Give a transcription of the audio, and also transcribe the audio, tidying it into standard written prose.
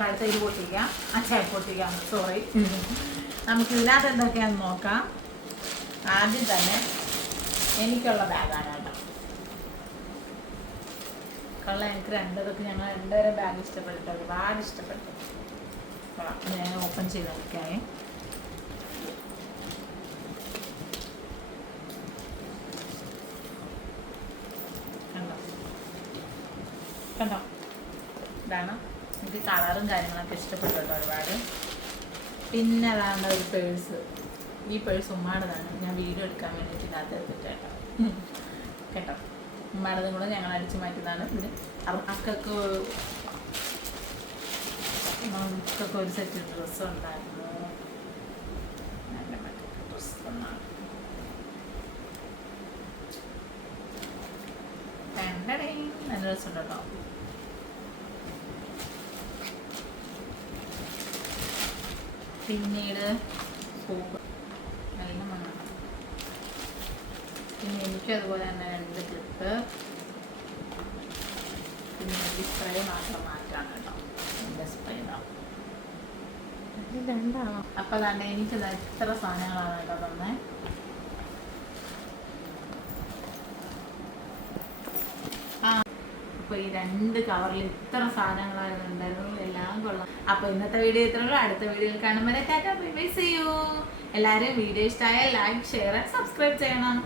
കഴുത്തയിൽ പൊട്ടിക്കാം, പൊട്ടിക്കാം, സോറി. നമുക്ക് ഇതിനകത്ത് എന്തൊക്കെയാണെന്ന് നോക്കാം. ആദ്യം തന്നെ എനിക്കുള്ള ബാഗാണ് കേട്ടോ. എനിക്ക് രണ്ടതൊക്കെ ഞങ്ങൾ രണ്ടുപേരും ബാഗ് ഇഷ്ടപ്പെട്ടു, ഒരുപാട് ഇഷ്ടപ്പെട്ടു. ഞാൻ ഓപ്പൺ ചെയ്ത് നോക്കിയാൽ കണ്ടോ, ഇതാണ്. എനിക്ക് കളറും കാര്യങ്ങളൊക്കെ ഇഷ്ടപ്പെട്ടു കേട്ടോ ഒരുപാട്. പിന്നെ അതാണ് ഒരു പേഴ്സ്. ഈ പേഴ്സ് ഉമ്മാടേതാണ്. ഞാൻ വീഡിയോ എടുക്കാൻ വേണ്ടിയിട്ട് ഇതിനകത്ത് എടുത്തിട്ട് കേട്ടോ. കേട്ടോ, ഉമ്മാടതും കൂടെ ഞങ്ങൾ അടിച്ചു മാറ്റിയതാണ്. ഇതിന് അവർക്കൊക്കെ ഒരു സെറ്റ് ഡ്രസ്സ് ഉണ്ടായിരുന്നു. നല്ല മറ്റേ ഡ്രസ്സ് ഒന്നാണ്. നല്ല ഡ്രസ്സുണ്ട് കേട്ടോ. പിന്നീട് സൂപ്പ് നല്ല മണമാണ്. പിന്നെ എനിക്കും അതുപോലെ തന്നെ 2 ക്ലിപ്പ്. പിന്നെ എനിക്ക് സ്പ്രേ മാത്രം മാറ്റാണ് കേട്ടോ. എൻ്റെ സ്പ്രേ രണ്ടാണോ? അപ്പം അതാണ്ട് എനിക്കത് എത്ര സാധനങ്ങളാണ് കേട്ടോ തന്നെ. അപ്പോൾ ഈ 2 കവറിൽ ഇത്ര സാധനങ്ങളായിരുന്നു ഉണ്ടായിരുന്നു. എല്ലാം കൊള്ളാം. അപ്പോൾ ഇന്നത്തെ വീഡിയോ ഇത്രയുള്ളൂ. അടുത്ത വീഡിയോയിൽ കാണുമ്പോൾ tata bye bye, see you. എല്ലാവരും വീഡിയോ ഇഷ്ടമായാൽ ലൈക്ക്, ഷെയർ ആൻഡ് സബ്സ്ക്രൈബ് ചെയ്യണം.